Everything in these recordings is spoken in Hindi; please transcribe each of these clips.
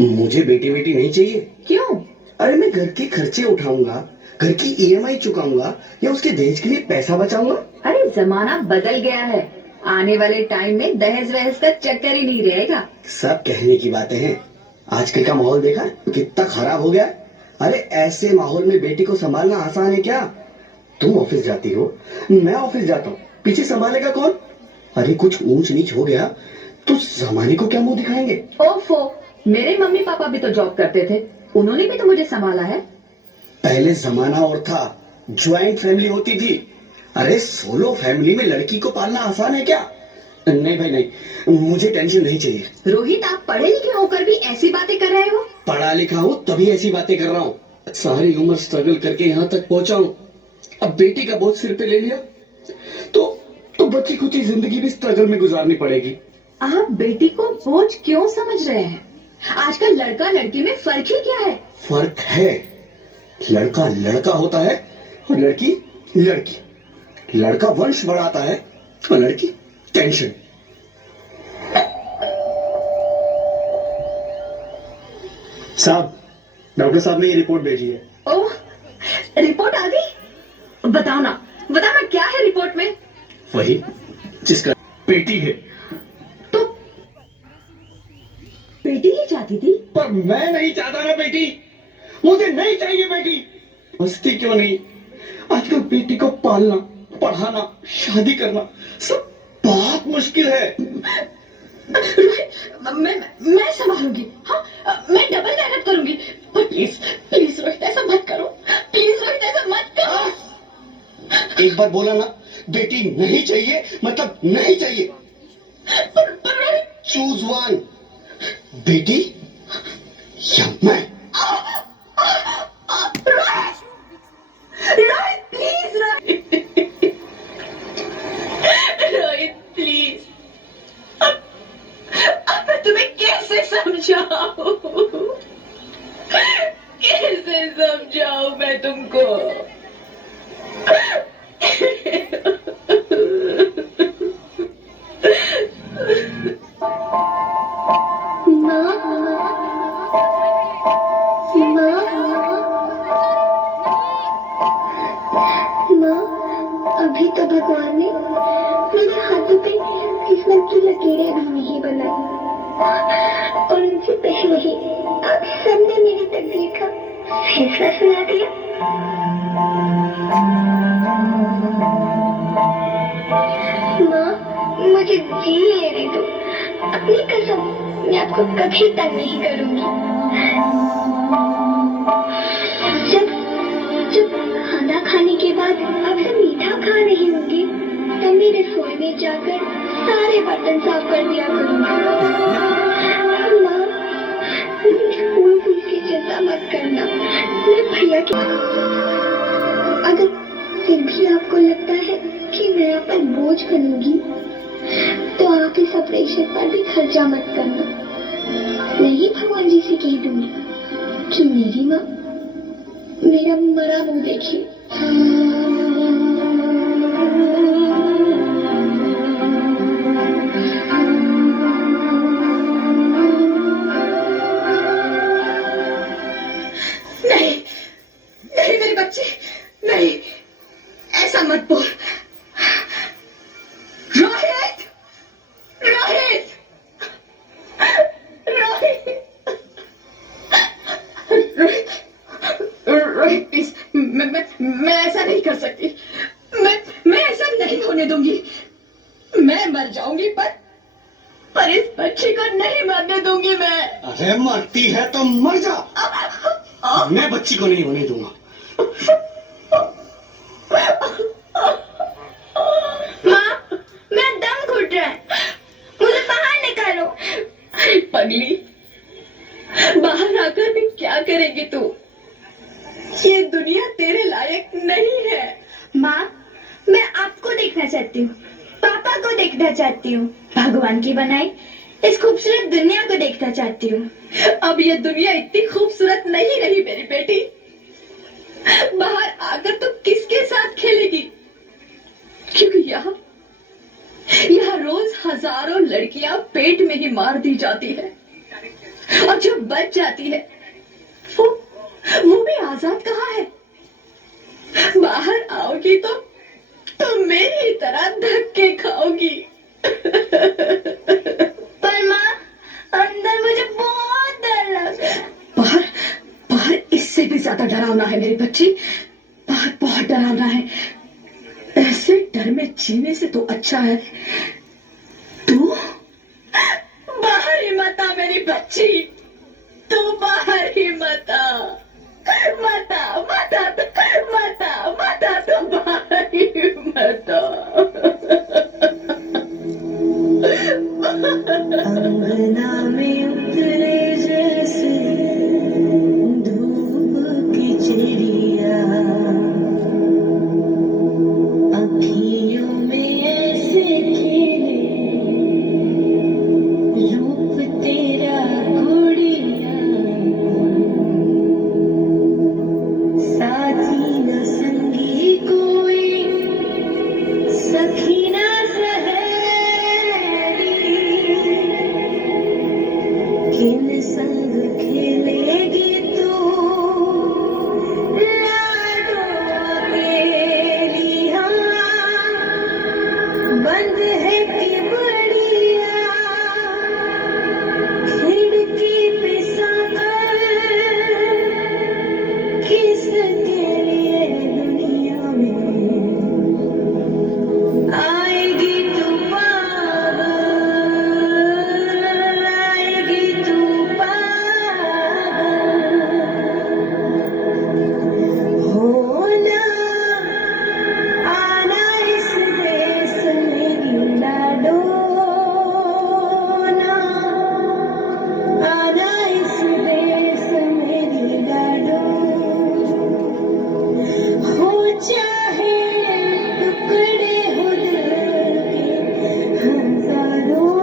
मुझे बेटी बेटी नहीं चाहिए। क्यों? अरे मैं घर के खर्चे उठाऊंगा, घर की ईएमआई चुकाऊंगा या उसके दहेज के लिए पैसा बचाऊंगा। अरे जमाना बदल गया है। आने वाले टाइम में दहेज वहेज का चक्कर ही नहीं रहेगा। सब कहने की बातें हैं। आजकल का माहौल देखा कितना खराब हो गया है। अरे ऐसे माहौल में बेटी को संभालना आसान है क्या? तुम ऑफिस जाती हो, मैं ऑफिस जाता हूँ, पीछे संभालेगा कौन? अरे कुछ ऊंच नीच हो गया तो जमाने को क्या मुंह दिखाएंगे? ओफो, मेरे मम्मी पापा भी तो जॉब करते थे, उन्होंने भी तो मुझे संभाला है। पहले जमाना और था, ज्वाइंट फैमिली होती थी। अरे सोलो फैमिली में लड़की को पालना आसान है क्या? नहीं भाई नहीं, मुझे टेंशन नहीं चाहिए। रोहित, आप पढ़े लिखे होकर भी ऐसी बातें कर रहे हो? पढ़ा लिखा हूँ तभी ऐसी बातें कर रहा हूँ। सारी उम्र स्ट्रगल करके यहाँ तक पहुंचा हूँ, अब बेटी का बोझ सिर पे ले लिया तो तो बची खुची जिंदगी भी स्ट्रगल में गुजारनी पड़ेगी। आप बेटी को बोझ क्यों समझ रहे हैं? आजकल लड़का लड़की में फर्क ही क्या है? फर्क है, लड़का लड़का होता है और लड़की लड़की। लड़का वंश बढ़ाता है और लड़की टेंशन। साहब, डॉक्टर साहब ने ये रिपोर्ट भेजी है। ओह, रिपोर्ट आ गई? बताओ ना क्या है रिपोर्ट में? वही जिसका बेटी है। तो बेटी ही चाहती थी। पर मैं नहीं चाहता ना बेटी, मुझे नहीं चाहिए बेटी। मस्ती क्यों नहीं, आजकल बेटी को पालना, पढ़ाना, शादी करना सब बहुत मुश्किल है। रोहित, मैं संभालूंगी। हाँ, मैं डबल मेहनत करूंगी। पर प्लीज प्लीज रोहित, ऐसा मत करो। प्लीज रोहित, ऐसा मत करो। एक बार बोला ना, बेटी नहीं चाहिए मतलब नहीं चाहिए। पर रोहित, चूज वन, बेटी या मैं। Rohit please, Rohit Rohit please. अब मैं तुम्हें कैसे समझाऊं? कैसे समझाऊं मैं तुमको? माँ, माँ, अभी तो भगवान ने मेरे हाथों पे किस्मत की लकीरें भी नहीं बनाई और उनसे पहले ही आप सबने मेरी तकदीर का फैसला सुना दिया। माँ, मुझे जी लेने दो। अपनी कसम, मैं आपको कभी तंग नहीं करूंगी। जब जब खाना खाने के बाद आपसे मीठा खा रही होंगी, तब मैं रसोई में जाकर सारे बर्तन साफ कर दिया करूंगी। माँ, स्कूल फीस की चिंता मत करना, मैं भैया की। अगर फिर भी आपको लगता है कि मैं आप पर बोझ बनूंगी, तो आप इस ऑपरेशन पर भी खर्चा मत करना। मैं ही भगवान जी से कह दूंगी कि मेरी माँ मेरा मरा मुंह देखी। नहीं नहीं मेरे बच्चे, नहीं, ऐसा मत बोल। रोहित, रोहित, रोहित, रोहित, रोहित प्लीज, मैं ऐसा नहीं कर सकती। मैं ऐसा नहीं होने दूंगी। मैं मर जाऊंगी पर इस बच्चे को नहीं मरने दूंगी मैं। अरे मरती है तो मर जा, मैं बच्ची को नहीं होने दूंगा। माँ, मेरा दम घुट रहा है, मुझे बाहर निकालो। अरे पगली, बाहर आकर भी क्या करेगी तू? ये दुनिया तेरे लायक नहीं है। माँ, मैं आपको देखना चाहती हूँ, पापा को देखना चाहती हूँ, भगवान की बनाई इस खूबसूरत दुनिया को देखना चाहती हूँ। अब ये दुनिया इतनी खूबसूरत नहीं रही मेरी बेटी। बाहर आकर तू किसके साथ खेलेगी? क्योंकि यहाँ रोज हजारों लड़कियां पेट में ही मार दी जाती है। और जो बच जाती है वो भी आजाद कहाँ है? बाहर आओगी तो मेरी तरह धक्के खाओगी। पर माँ, अंदर मुझे बहुत डर लग रहा है। बाहर बाहर इससे भी ज्यादा डरावना है मेरी बच्ची। बाहर बहुत डरावना है। ऐसे डर में जीने से तो अच्छा है तू बाहर ही मत आ मेरी बच्ची। तू बाहर ही मत आ। मत आ, मत आ, मत आ, मत आ, तू बाहर ही मत आ। अंगना में उतरे जैसे धूप की चिड़िया, अखियों में ऐसे खेले रूप तेरा गुड़िया, साथी न संगी कोई, सखी न किन संग खेलेगी तू लाडो अकेली, हाँ बंद है कि बढ़िया खिड़की पे साकर, किसके लिए दुनिया में आएगी तू पागल, आएगी तू पागल, होना आना इस देश में लाडो, ना आना इस देश में लाडो, हो चाहे टुकड़े हो दिल के हजारों,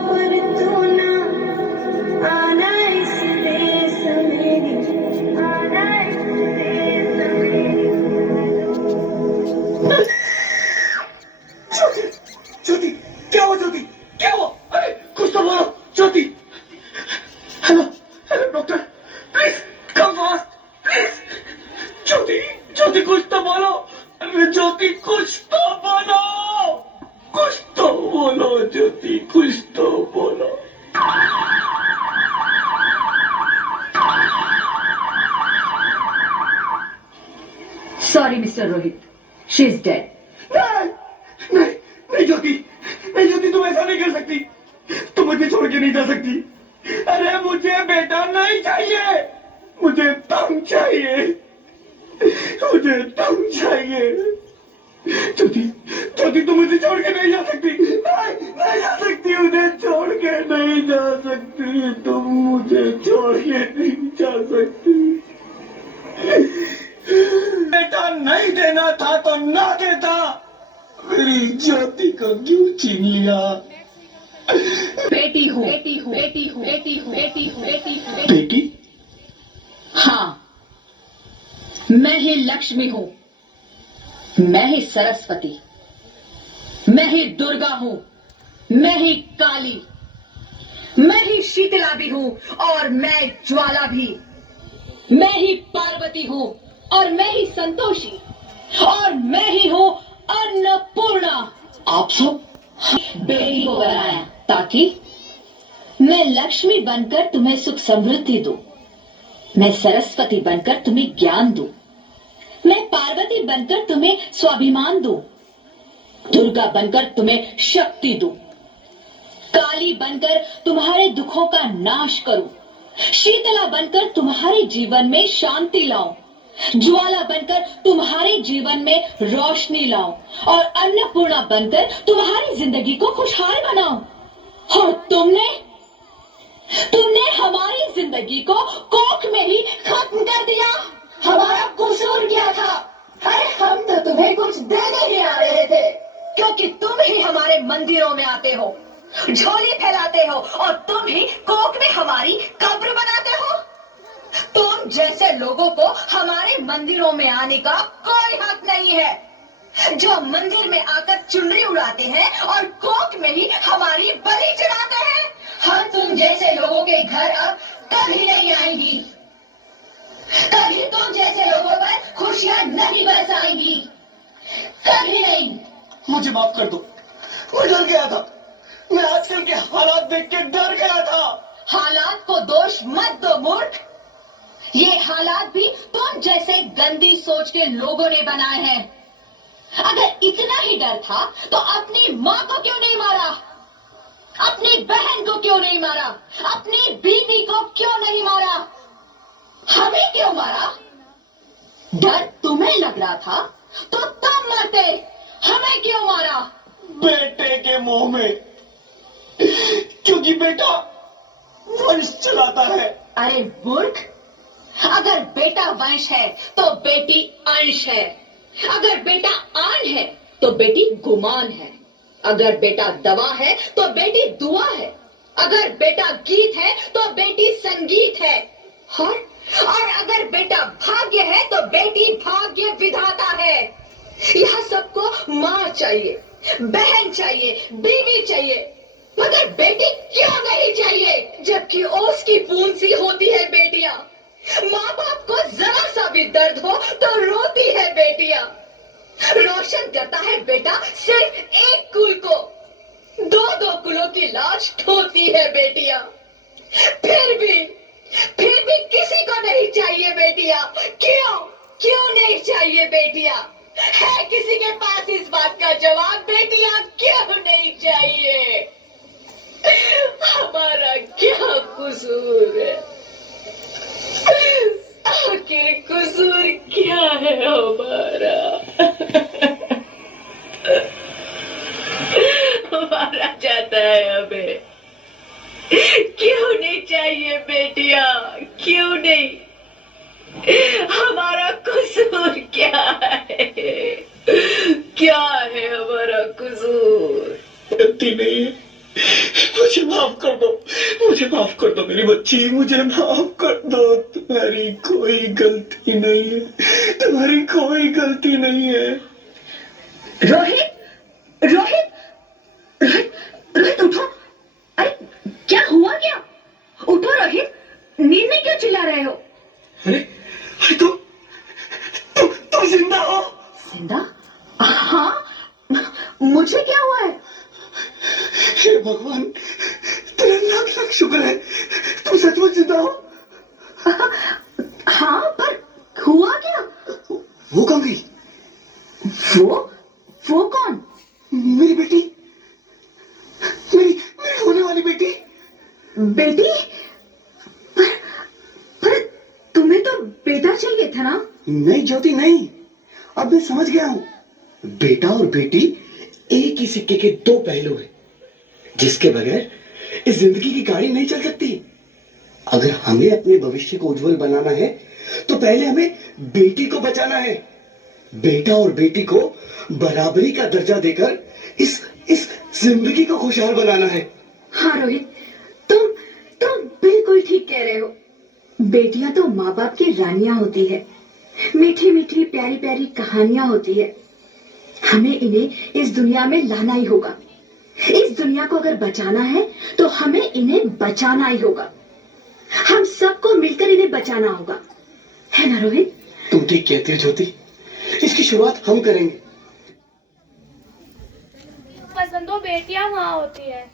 पर तू ना आना इस देश मेरी, आना इस देश मेरी। ज्योति, ज्योति, क्या हुआ ज्योति? क्या हुआ? अरे कुछ तो बोलो Jyoti. Hello, hello doctor, please come fast, please. Jyoti, Jyoti कुछ तो बोलो। अरे ज्योति कुछ तो बोलो, कुछ तो बोलो ज्योति, कुछ तो बोलो। Sorry mister Rohit, she is dead. नहीं, नहीं, नहीं ज्योति, नहीं ज्योति, तुम ऐसा नहीं कर सकती। तुम मुझे छोड़ के नहीं जा सकती। अरे मुझे बेटा नहीं चाहिए, मुझे तुम चाहिए, मुझे तुम चाहिए। ज्योति, ज्योति तुम मुझे छोड़ के नहीं जा सकती। नहीं, नहीं जा सकती, मुझे छोड़ के नहीं जा सकती, तुम मुझे छोड़ के नहीं जा सकती। बेटा नहीं देना था तो ना देता, मेरी ज्योति को क्यों छीन लिया? बेटी हूँ, बेटी हूँ, बेटी हूँ, बेटी हूँ, बेटी हूँ, बेटी हूँ, बेटी? हाँ, मैं ही लक्ष्मी हूँ, मैं ही सरस्वती, मैं ही दुर्गा हूँ, मैं ही काली, मैं ही शीतला भी हूँ और मैं ज्वाला भी, मैं ही पार्वती हूँ और मैं ही संतोषी, और मैं ही हूँ अन्नपूर्णा। आप सब? बेटी को बनाया ताकि मैं लक्ष्मी बनकर तुम्हें सुख समृद्धि दूं, मैं सरस्वती बनकर तुम्हें ज्ञान दूं, मैं पार्वती बनकर तुम्हें स्वाभिमान दूं, दुर्गा बनकर तुम्हें शक्ति दूं, काली बनकर तुम्हारे दुखों का नाश करूं, शीतला बनकर तुम्हारे जीवन में शांति लाऊं, ज्वाला बनकर तुम्हारे जीवन में रोशनी लाऊं, और अन्नपूर्णा बनकर तुम्हारी जिंदगी को खुशहाल बनाऊं। और तुमने हमारी जिंदगी को कोख में ही खत्म कर दिया। हमारा कसूर क्या था? अरे हम तो तुम्हें कुछ देने ही आ रहे थे, क्योंकि तुम ही हमारे मंदिरों में आते हो, झोली फैलाते हो, और तुम ही कोख में हमारी कब्र बनाते हो। तुम जैसे लोगों को हमारे मंदिरों में आने का कोई हक नहीं है, जो मंदिर में आकर चुनरी उड़ाते हैं और कोख में ही हमारी बलि चढ़ाते हैं। हम तुम जैसे लोगों के घर अब कभी नहीं आएंगी। कभी तुम जैसे लोगों पर खुशियां नहीं बरसाएंगी। कभी नहीं। मुझे माफ कर दो, मैं डर गया था। मैं आजकल के हालात देख के डर गया था। हालात को दोष मत दो मूर्ख। ये हालात भी तुम जैसे गंदी सोच के लोगों ने बनाए हैं। अगर इतना ही डर था तो अपनी माँ को क्यों नहीं मारा? अपनी बहन को क्यों नहीं मारा? अपनी बीवी को क्यों नहीं मारा? हमें क्यों मारा? डर तुम्हें लग रहा था तो तुम मरते। हमें क्यों मारा? बेटे के मुंह में, क्योंकि बेटा वंश चलाता है। अरे मूर्ख, अगर बेटा वंश है तो बेटी अंश है। अगर बेटा आन है तो बेटी गुमान है। अगर बेटा दवा है तो बेटी दुआ है। अगर बेटा गीत है तो बेटी संगीत है। और अगर बेटा भाग्य है तो बेटी भाग्य विधाता है। यह सबको माँ चाहिए, बहन चाहिए, बीवी चाहिए, मगर बेटी क्यों नहीं चाहिए? जबकि ओस की बूंद सी होती है बेटियां। माँ बाप को जरा सा भी दर्द हो तो रोती है बेटियां। रोशन करता है बेटा सिर्फ एक कुल को, दो दो कुलों की लाश ढोती है बेटियां। फिर भी किसी को नहीं चाहिए बेटियां। क्यों नहीं चाहिए बेटियां? है किसी के पास इस बात का जवाब? बेटियां क्यों नहीं चाहिए? हमारा क्या कसूर है? आखिर कसूर क्या है हमारा? मारा जाता है हमें। क्यों नहीं चाहिए बेटियां? क्यों नहीं? हमारा कसूर क्या है? क्या है हमारा कसूर? गलती नहीं है, मुझे माफ कर दो। मुझे माफ कर दो मेरी बच्ची, मुझे माफ कर दो। तुम्हारी कोई गलती नहीं है, तुम्हारी कोई गलती नहीं है। रोहित, रोहित, रोहित, रोहित उठो। अरे क्या हुआ क्या? उठो रोहित, नींद में क्यों चिल्ला रहे हो? अरे अरे तुम जिंदा हो? जिंदा? हाँ, मुझे क्या हुआ है? हे भगवान, तेरा लाख लाख शुक्र है, तुम सचमुच जिंदा हो। हाँ, पर हुआ क्या? वो कहाँ गई? वो कौन? मेरी बेटी, मेरी होने वाली बेटी। बेटी? पर तुम्हें तो बेटा चाहिए था ना? नहीं ज्योति नहीं, अब मैं समझ गया हूँ। बेटा और बेटी एक ही सिक्के के दो पहलू हैं, जिसके बगैर इस जिंदगी की गाड़ी नहीं चल सकती। अगर हमें अपने भविष्य को उज्जवल बनाना है तो पहले हमें बेटी को बचाना है। बेटा और बेटी को बराबरी का दर्जा देकर इस जिंदगी को खुशहाल बनाना है। हाँ रोहित, तुम बिल्कुल ठीक कह रहे हो। बेटियां तो माँ बाप की रानियां होती है। मीठी मीठी प्यारी प्यारी कहानियां होती है। हमें इन्हें इस दुनिया में लाना ही होगा। इस दुनिया को अगर बचाना है तो हमें इन्हें बचाना ही होगा। हम सबको मिलकर इन्हें बचाना होगा, है ना रोहित? तुम ठीक कहती हो ज्योति, इसकी शुरुआत हम करेंगे। पसंद हो बेटियां वहाँ होती है।